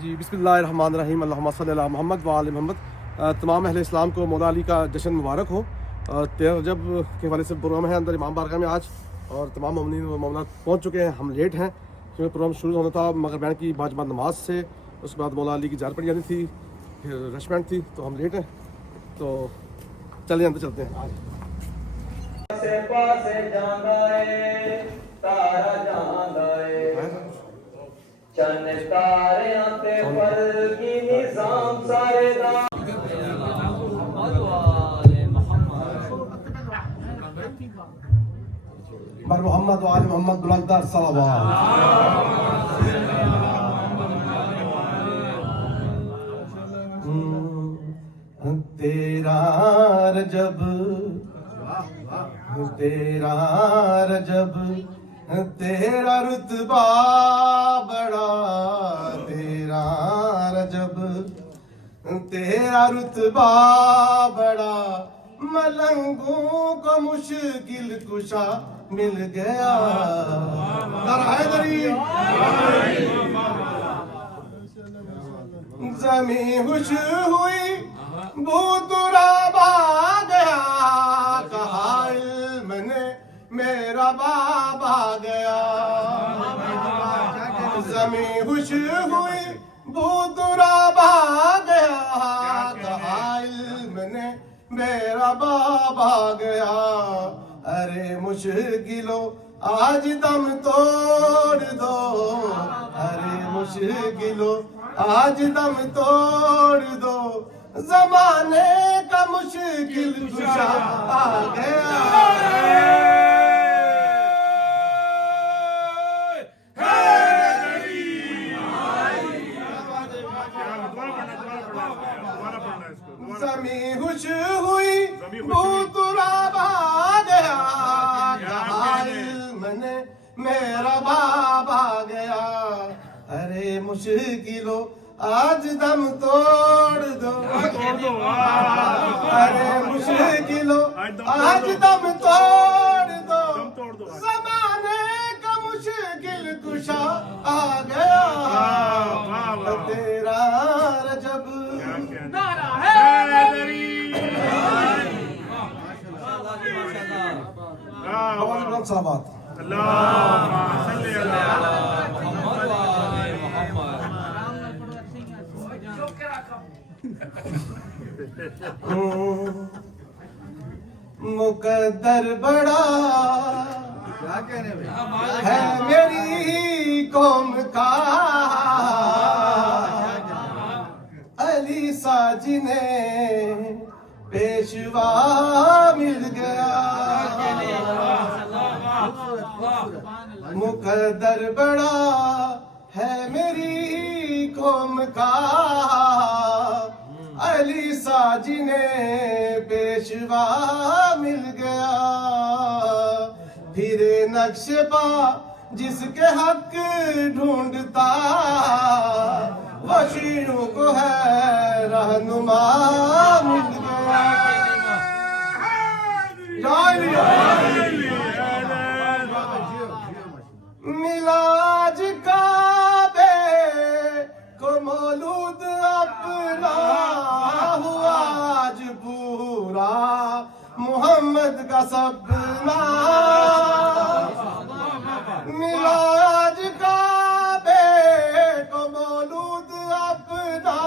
جی بسم اللہ الرحمن الرحیم، اللہم صلی علی محمد و آل محمد۔ تمام اہل اسلام کو مولا علی کا جشن مبارک ہو۔ 13 رجب کے حوالے سے پروگرام ہے اندر امام بارگاہ میں آج، اور تمام مومنین و مومنات پہنچ چکے ہیں۔ ہم لیٹ ہیں کیونکہ پروگرام شروع ہونا تھا مغرب بیان کی باجماعت نماز سے، اس کے بعد مولا علی کی زیارت پڑھی جانی تھی، پھر رشمنٹ تھی، تو ہم لیٹ ہیں، تو چلیں اندر چلتے ہیں۔ چند تاریاں تے پر کی نظام سارے دا بر محمد و آل محمد بلندر صلوات۔ تیرا رجب تیرا رجب تیرا رتبہ بڑا، تیرا رجب تیرا رتبہ بڑا، ملنگوں کو مشکل کشا مل گیا۔ زمین خوش ہوئی بھوتراب آ گیا، کہا علم نے میرا باب آ گیا۔ زمین خوش ہوئی بھوتراب آ گیا، کہا علم نے میرا باب آ گیا۔ ارے مشکلوں آج دم توڑ دو، ارے مشکلوں آج دم توڑ دو، زمانے کا مشکل کشا آ گیا۔ زمین خوش ہوئی بھوتراب آ گیا، کہا علم نے میرا باب آ گیا۔ ارے مشکلوں آج دم توڑ دو، ارے مشکلوں آج دم توڑ دو، زمانے کا مشکل کشا آ گیا۔ تیرا رجب صلوات۔ مقدر بڑا ہے میری قوم کا، علی ساجی نے پیشوا مل گیا۔ مقدر بڑا ہے میری قوم کا، علی ساجی نے پیشوا مل گیا۔ پھر نقش پا جس کے حق ڈھونڈتا، وہ شیعوں کو ہے رہنما مل گیا۔ ملاج کعبے کو مولود اپنا ہوا آج پورا محمد کا سپنا۔ ملاج کعبے کو مولود اپنا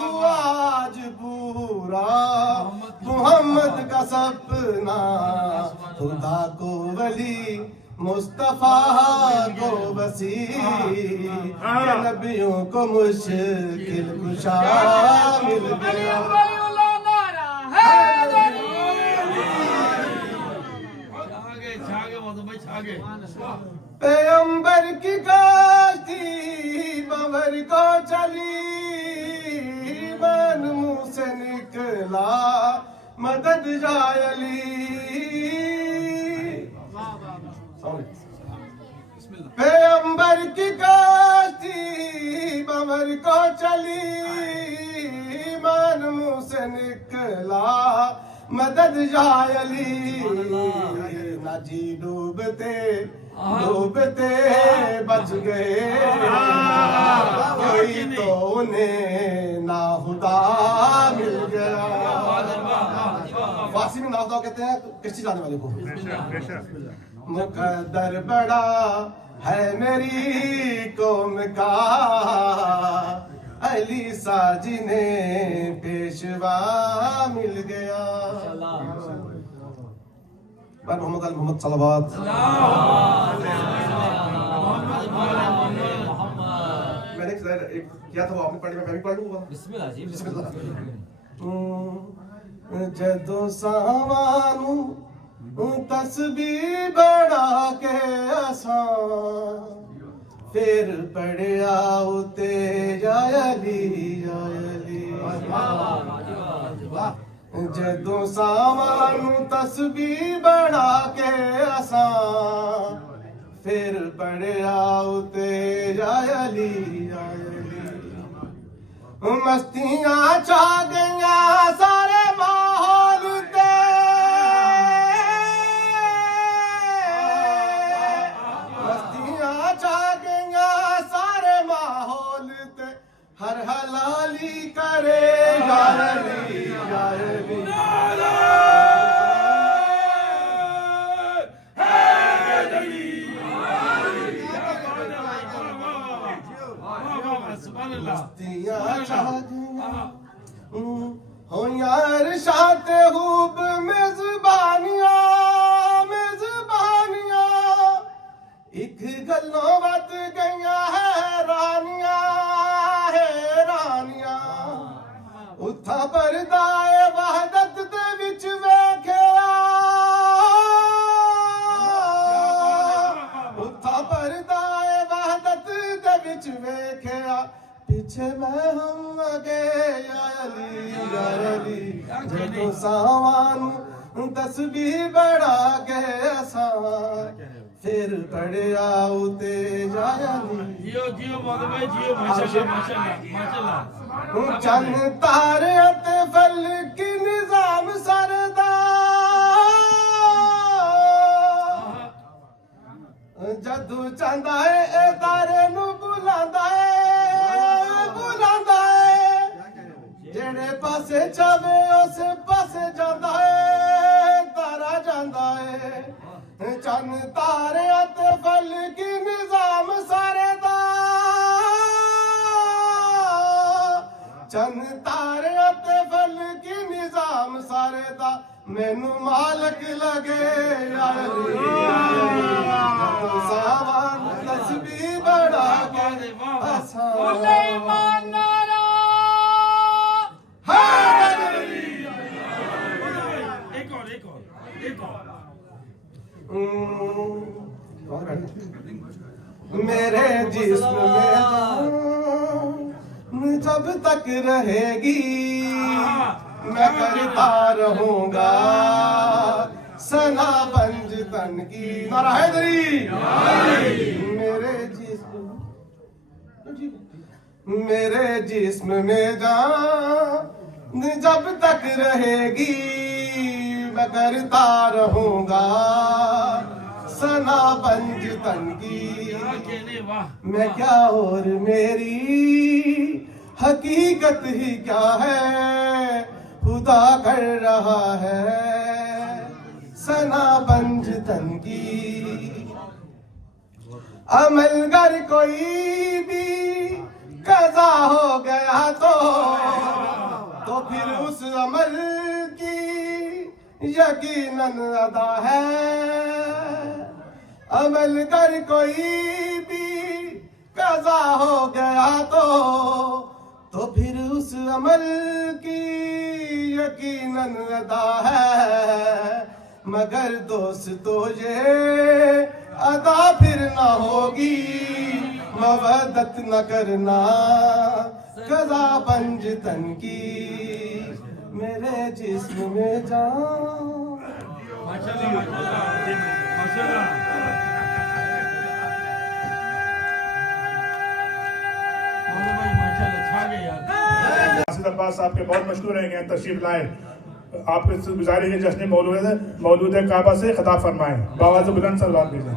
ہوا آج پورا محمد کا سپنا۔ خدا کو ولی مصطفیٰ کو وسیع، نبیوں کو مشکل کشا مل گیا۔ پیغمبر کی کاشتی بور کو چلی، من منہ سے نکلا مدد جائے علی۔ پیغمبر کی کاشتی بور کو چلی، من منہ سے نکلا مدد جائے علی۔ نہ جی ڈوبتے ڈوبتے بچ گئے، کوئی تو انہیں ناخدا مل گیا. فارسی میں ناخدا کہتے ہیں کشتی چلانے والے کو. مقدر بڑا ہے میری قوم کا علی سا جنہیں پیشوا مل گیا. محمد علی محمد صلوات. میں نے ایک کیا تھا وہ آپ نے پڑھی میں بھی پڑھ لوں گا. بسم اللہ جی بسم اللہ. جدو ساوانو تسبیح بڑھا کے آسان پھر پڑھیا ہوتے یا علی یا علی. جدو ساوانو تسبیح بڑھا کے آسان پھر پڑھیا ہوتے یا علی یا علی. مستیاں چھا گئیاں سارے ماحول تے مستیاں چھا گئیاں سارے ماحول تے ہر حلالی کرے یا علی یا علی. ہو یار شاط خوب میزبانیاں میزبانیاں ایک گلوں بت گئیاں حیرانیاں اتھا پردہ وحدت دے وچ ویکھیا اتھا پردہ وحدت دے وچ ویکھیا پیچھے میں ہم اگے یا علی یا علی. جدو ساوان تسبیح بڑھا کے آسان پھر پڑھیا ہوتے یا علی. جیو جیو مودود بھائی جیو ماشاءاللہ ماشاءاللہ. چند تارے تے فلک نظام سردار جدو چاہندا ہے ادارے نو بلاندا ہے جڑے پاسے چاہے اس پاسے جاندا ہے تارا جاندا ہے. چند تارے تے فلکی نظام سارے دا چند تارے تے فلکی نظام سارے دا مینو مالک لگے یا علی. جدو ساوان تسبیح بڑھا کے آسان میرے جسم میں جب تک رہے گی میں کرتا رہوں گا ثنا پنجتن کی. نعرہ حیدری. میرے جسم میں جان جب تک رہے گی میں کرتا رہوں گا ثنا پنجتن کی. میں کیا اور میری حقیقت ہی کیا ہے خدا کر رہا ہے ثنا پنجتن کی. عمل گر کوئی بھی قضا ہو گیا تو پھر اس عمل کی یقیناً ادا ہے. عمل کر کوئی بھی قضا ہو گیا تو پھر اس عمل کی یقیناً ادا ہے. مگر دوستو یہ ادا پھر نہ ہوگی مودت نہ کرنا قضا پنجتن کی. میرے جسم میں جان ناصر عباس صاحب کے بہت مشہور ہیں کہ تشریف لائے. آپ کے گزارش ہے جشن مولود کعبہ سے خطاب فرمائیں. بآواز بلند صلوات بھیجیں.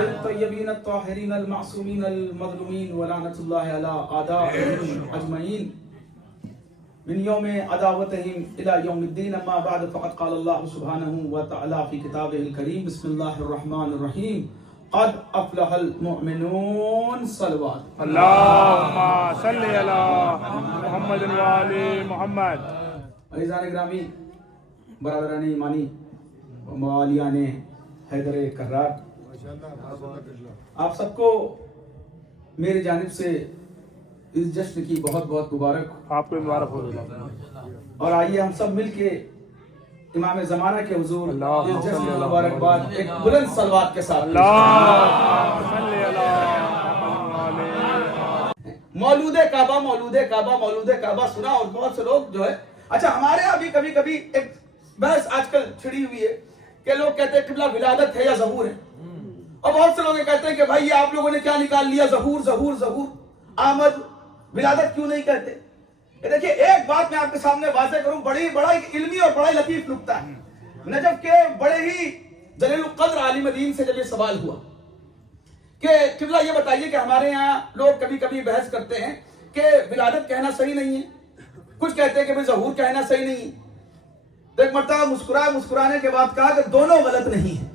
الطيبين الطاهرين المعصومين المظلومين ولعنة الله على أعدائهم أجمعين من يوم عداوتهم إلى يوم الدين. أما بعد فقد قال الله سبحانه وتعالى في كتابه الكريم بسم الله الرحمن الرحيم قد أفلح المؤمنون صلوات اللهم صل على محمد وآل محمد. عزیزان گرامی، برادران ایمانی و موالیان حیدر کرار، آپ سب کو میری جانب سے اس جشن کی بہت بہت مبارک آپ کو مبارک ہو. اور آئیے ہم سب مل کے امام زمانہ کے حضور اس جشن کی مبارکباد ایک بلند صلوات کے ساتھ مولود کعبہ مولود کعبہ مولود کعبہ سنا. اور بہت سے لوگ جو ہے، اچھا ہمارے یہاں بھی کبھی کبھی ایک بحث آج کل چھڑی ہوئی ہے کہ لوگ کہتے ہیں قبلہ ولادت ہے یا ظہور ہے، اور بہت سے لوگ کہتے ہیں کہ بھائی یہ آپ لوگوں نے کیا نکال لیا، ظہور ظہور ظہور، آمد، ولادت کیوں نہیں کہتے؟ دیکھیں ایک بات میں آپ کے سامنے واضح کروں، بڑا ایک علمی اور بڑا لطیف نکتہ ہے. نجف کے بڑے ہی جلیل القدر عالم دین سے جب یہ سوال ہوا کہ قبلہ یہ بتائیے کہ ہمارے یہاں لوگ کبھی کبھی بحث کرتے ہیں کہ ولادت کہنا صحیح نہیں ہے، کچھ کہتے ہیں کہ بھئی ظہور کہنا صحیح نہیں ہے. تو ایک مرتبہ مسکرانے کے بعد کہا کہ دونوں غلط نہیں ہیں.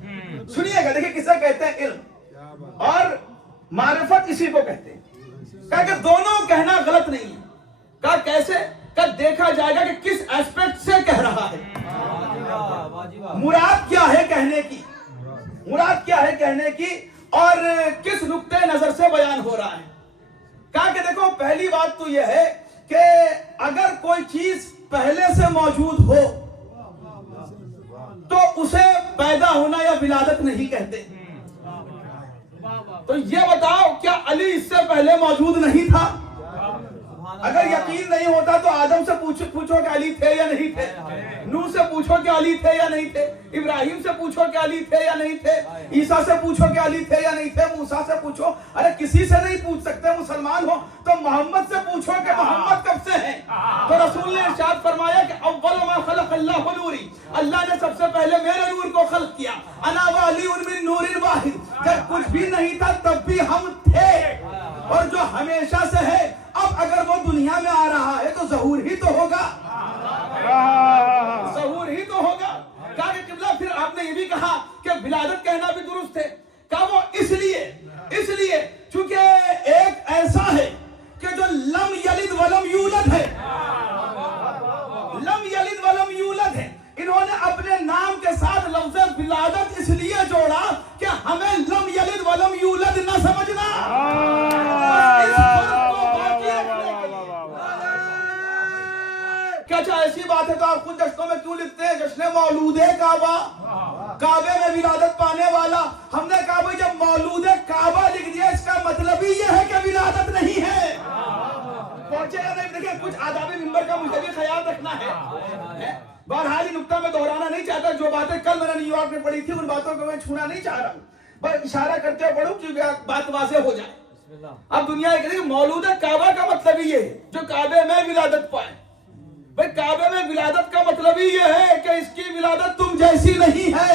سنیے گا، دیکھیں کسے کہتے ہیں علم اور معرفت اسی کو کہتے ہیں. کہا کہ دونوں کہنا غلط نہیں ہے. کہا کیسے؟ کہا دیکھا جائے گا کہ کس ایسپیکٹ سے کہہ رہا ہے، مراد کیا ہے کہنے کی، مراد کیا ہے کہنے کی، اور کس نقطہ نظر سے بیان ہو رہا ہے. کہا کہ دیکھو پہلی بات تو یہ ہے کہ اگر کوئی چیز پہلے سے موجود ہو تو اسے پیدا ہونا یا ولادت نہیں کہتے. تو یہ بتاؤ کیا علی اس سے پہلے موجود نہیں تھا؟ اگر یقین نہیں ہوتا تو آدم سے پوچھو کہ علی تھے یا نہیں تھے، نوح سے پوچھو کہ علی تھے یا نہیں تھے، ابراہیم سے پوچھو کہ علی تھے یا نہیں تھے، عیسیٰ سے پوچھو کہ علی تھے یا نہیں تھے، موسیٰ سے پوچھو. ارے کسی سے نہیں پوچھ سکتے مسلمان ہو تو محمد سے پوچھو کہ محمد کب سے ہیں. تو رسول نے ارشاد فرمایا کہ اول ما خلق اللہ نوری، اللہ نے سب سے پہلے میرے نور کو خلق کیا. انا وعلی من نور واحد، جب کچھ بھی نہیں تھا تب بھی ہم تھے، اور جو ہمیشہ سے ہے اب اگر وہ دنیا میں آ رہا ہے تو ظہور ہی تو ہوگا، ظہور ہی تو ہوگا. کہا کہ قبلہ پھر آپ نے یہ بھی کہا کہ ولادت کہنا بھی درست ہے. کہا وہ اس لیے چونکہ ایک ایسا ہے کہ جو لم یلد ولم یولد ہے، لم یلد ولم یولد ہے. انہوں نے اپنے نام کے ساتھ لفظ ولادت اس لیے جوڑا کہ ہمیں لم یلد ولم یولد نہ سمجھنا. کیا ایسی بات ہے تو آپ خود جشنوں میں کیوں لکھتے ہیں جشن مولود کعبہ، کعبے میں ولادت پانے والا؟ ہم نے کہا بھائی جب مولود کعبہ لکھ دیا اس کا مطلب ہی یہ ہے کہ ولادت نہیں ہے. پہنچے یا نہیں؟ دیکھیں کچھ آداب ممبر کا مجھے بھی خیال رکھنا ہے. بہرحال یہ نقطہ میں دہرانا نہیں چاہتا، جو باتیں کل میں نے نیو یارک میں پڑھی تھی ان باتوں کو میں چھونا نہیں چاہ رہا ہوں، بس اشارہ کرتے پڑھوں کہ بات واضح ہو جائے. اب دنیا یہ کہتے ہیں کہ مولود کعبہ کا مطلب ہی یہ ہے جو کعبے میں ولادت پائے. بھئی کعبے میں ولادت کا مطلب ہی یہ ہے کہ اس کی ولادت تم جیسی نہیں ہے،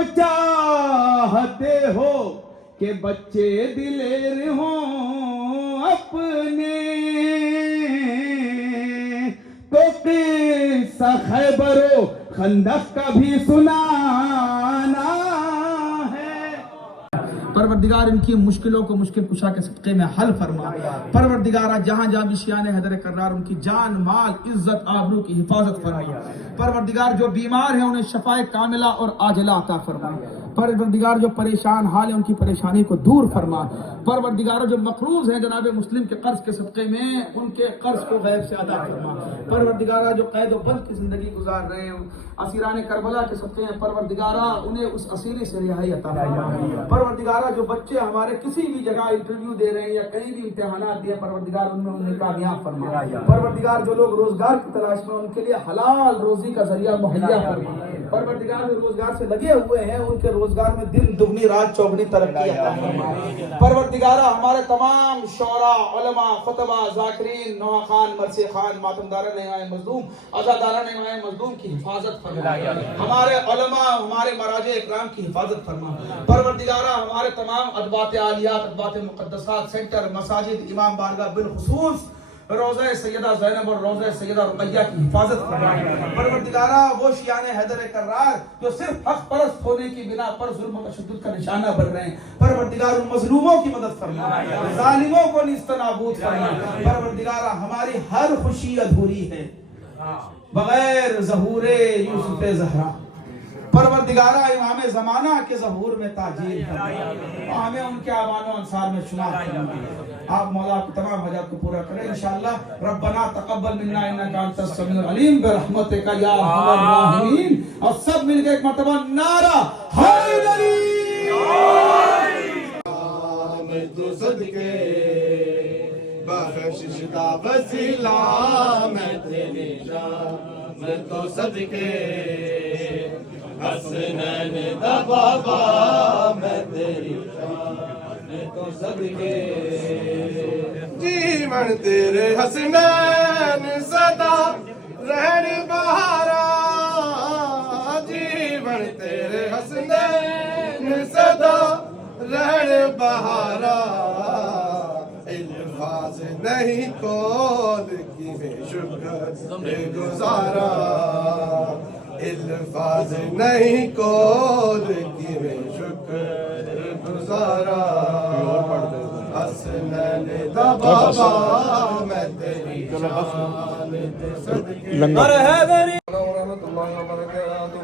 جو چاہتے ہو کہ بچے دلیر ہوں اپنے تو قصہ خیبر و خندق کا بھی سنانا ہے۔ پروردگار ان کی مشکلوں کو مشکل کشا کے صدقے میں حل فرما۔ پروردگارہ جہاں جہاں بھی شیعان حیدر کرار ان کی جان مال عزت آبرو کی حفاظت فرما۔ پروردگار جو بیمار ہیں انہیں شفائے کاملہ اور عاجلہ عطا فرما۔ پروردگار جو پریشان حال ہیں ان کی پریشانی کو دور فرما۔ پروردگار جو مقروض ہیں جناب مسلم کے قرض کے صدقے میں ان کے قرض کو غیب سے ادا فرما۔ پروردگارہ جو قید و بند کی زندگی گزار رہے ہیں اسیران کربلا کے صدقے ہیں پروردگارہ انہیں اس اسیری سے رہائی عطا فرما۔ پروردگارہ جو بچے ہمارے کسی بھی جگہ انٹرویو دے رہے ہیں یا کہیں بھی امتحانات دیے پروردگار ان میں انہیں کامیاب فرما۔ پروردگار جو لوگ روزگار کی تلاش میں ان کے لیے حلال روزی کا ذریعہ مہیا فرما۔ پروردگار جو روزگار سے لگے ہوئے ہیں ان کے روزگار میں دن دگنی رات چوگنی ترقی عطا فرما۔ پروردگارہ ہمارے تمام شعراء علماء خطبہ ذاکرین نوح خان مرثی خان ماتمداران امام مظلوم عزاداران امام مظلوم کی حفاظت فرما۔ ہمارے علماء ہمارے مراجع اکرام کی حفاظت فرما۔ پروردگارہ ہمارے تمام ادبات عالیات ادبات مقدسات سینٹر مساجد امام بارگاہ بالخصوص روضہ سیدہ زینب اور روضہ سیدہ رقیہ کی حفاظت فرما۔ پروردگارہ وہ شیعان حیدر کرار جو صرف حق پرست ہونے کی بنا پر ظلم و تشدد کا نشانہ بن رہے ہیں پروردگار ان مظلوموں کی مدد فرما، ظالموں کو نیست نابود فرما۔ پروردگارہ ہماری ہر خوشی ادھوری ہے بغیر ظہور یوسف زہرا۔ پروردگارہ امام زمانہ کے ظہور میں تاجیل فرما، ہمیں ان کے اعوان و انصار میں شمار فرما۔ آپ مولا کی تمام حاجات کو پورا کریں انشاءاللہ۔ ربنا تقبل منا انک انت السمیع العلیم برحمتک یا ارحم الراحمین۔ اور سب مل کے ایک مرتبہ نعرہ حیدری۔ میں تو صدقے بخشش دا وسیلہ میں تیری شان میں تو صدقے حسنین دا بابا میں تیری شان میں تو صدقے جیون تیرے حسنین صدا رہن بہارا جیون تیرے حسنین صدا رہن بہارا الفاظ نہیں کول کی میں شکر گزارا الفاظ نہیں کول کی میں شکر گزارا حسنین دا بابا میں تیری شان صدقے ورحمۃ اللہ وبرکاتہ۔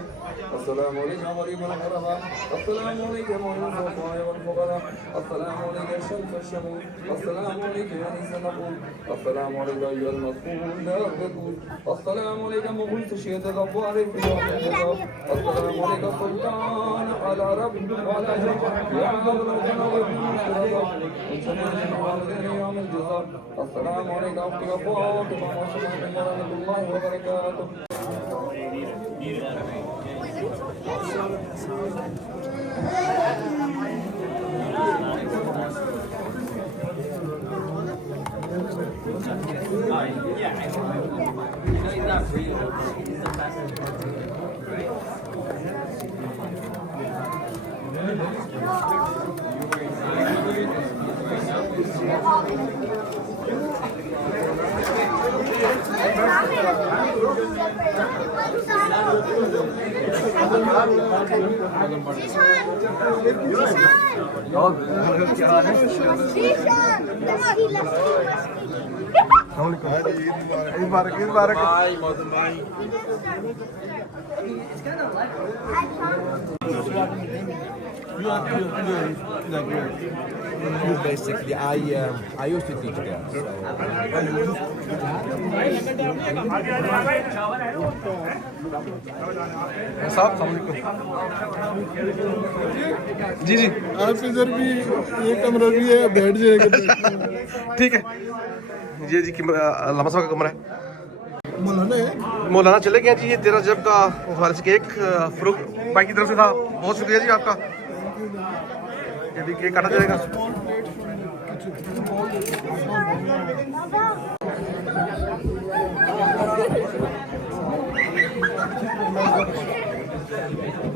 السلام علیکم غریب الغرباء، السلام علیکم الفقراء والفقراء، السلام علیکم شمس الشمس، السلام علیکم انیس نقول، السلام علیکم ایها المسؤول لا تقول، السلام علیکم مغلط شیط غفار فی السلام علیکم سلطان علی رب وعلى جل یا السلام علیکم غفار ورحمۃ اللہ وبرکاتہ۔ Basically, I used to teach there. جی جی آپ ادھر بھی یہ کمرہ بھی ہے بیٹھ جائے گا ٹھیک ہے جی جی علامہ صاحب کا کمرہ ہے مولانا ہے مولانا چلے گئے جی یہ 13 رجب کا حوالے سے کیک فروخت بھائی کی طرف سے تھا بہت شکریہ جی آپ کا یہ بھی کیک کاٹا جائے گا